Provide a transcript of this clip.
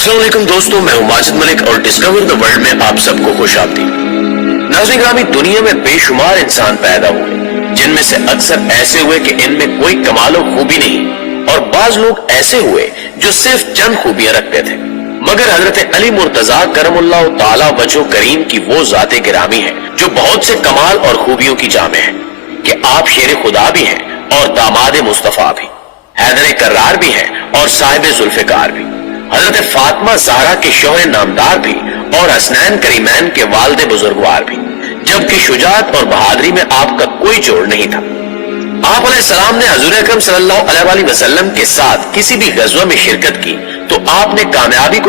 अस्सलाम वालेकुम दोस्तों, मैं हूं माजिद मलिक और डिस्कवर द वर्ल्ड में आप सबको खुश आमदीद। नाज़रीन ग्रामी, दुनिया में बेशुमार इंसान पैदा हुए जिनमें से अक्सर ऐसे हुए कि इनमें कोई कमाल और खूबी नहीं, और बाज लोग ऐसे हुए जो सिर्फ चंद खूबियां रखते थे। मगर हजरत अली मुर्तजा करमुल्लाह ताला वजहो करीम की वो ज़ाते गिरामी है जो बहुत से कमाल और खूबियों की जामे है कि आप शेर खुदा भी हैं और दामाद मुस्तफा भी, हैदर कर्रार भी हैं और साहिब जुल्फिकार भी, हजरत फातिमा ज़हरा के शौहर नामदार भी और हसनैन करीमैन के वालिद बुजुर्गवार भी, जबकि शुजाअत और बहादुरी में आपका कोई जोड़ नहीं था। आप अलैहिस्सलाम ने हजूर अकरम सल्लल्लाहु अलैहि वसल्लम के साथ किसी भी गज़वा में शिरकत की तो आपने कामयाबी को